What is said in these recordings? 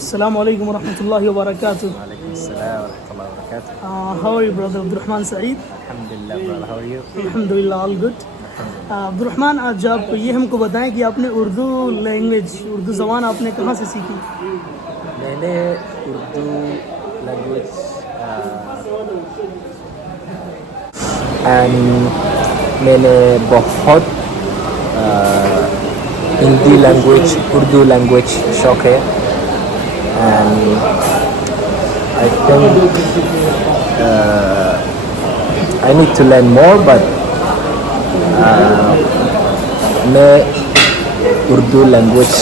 Assalamu alaikum wa rahmatullahi wa barakatuh. Alaikum assalam wa rahmatullahi wa barakatuh. How are you, brother Abdurrahman Saeed? Alhamdulillah, brother. How are you? Alhamdulillah, all good. Abdul Rahman آج آپ یہ ہم کو بتائیں کہ آپ نے اردو لینگویج اردو زبان آپ نے کہاں سے سیکھی؟ میں نے اردو لینگویج میں نے بہت ہندی لینگویج اردو لینگویج شوق ہے and I think I need to learn more but میں اردو لینگویج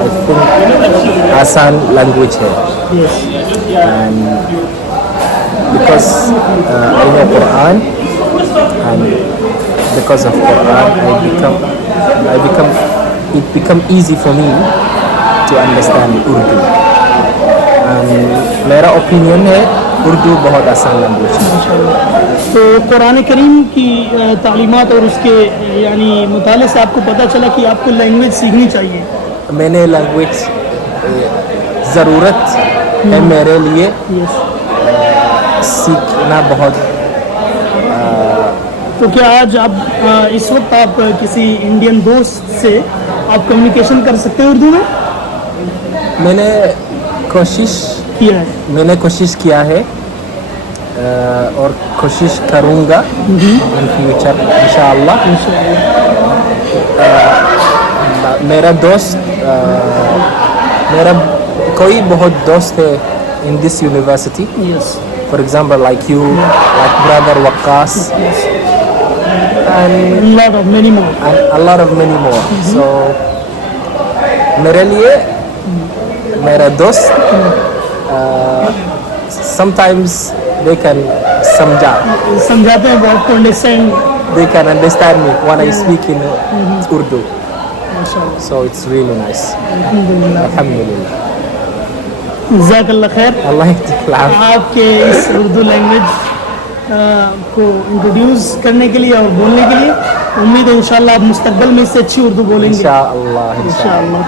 آئی تھنک آسان لینگویج ہے and because I know Quran and because of Quran it become easy for me to understand Urdu and میرا opinion ہے اردو بہت آسان language ہے. تو قرآن کریم کی تعلیمات اور اس کے یعنی مطالعے سے آپ کو پتہ چلا کہ آپ کو لینگویج سیکھنی چاہیے. میں نے لینگویج ضرورت ہے میرے لیے سیکھنا بہت. تو کیا آج آپ اس وقت آپ کسی انڈین دوست سے آپ کمیونیکیشن کر سکتے ہیں اردو میں؟ میں نے کوشش کیا ہے اور کوشش کروں گا ان فیوچر انشاءاللہ. میرا کوئی بہت دوست ہے in this university. Yes. For example, like you, like brother Waqas, and a lot of many more. So, میرے لیے میرا دوست sometimes they can سمجھاتے ہیں بہت understand. They can understand me when I speak in Urdu. So it's really nice. Alhamdulillah. جزاک اللہ خیر. اللہ يهديك العافية. آپ کے اس اردو لینگویج کو انٹروڈیوس کرنے کے لیے اور بولنے کے لیے امید ہے انشاءاللہ آپ مستقبل میں اس سے اچھی اردو بولیں گے انشاءاللہ.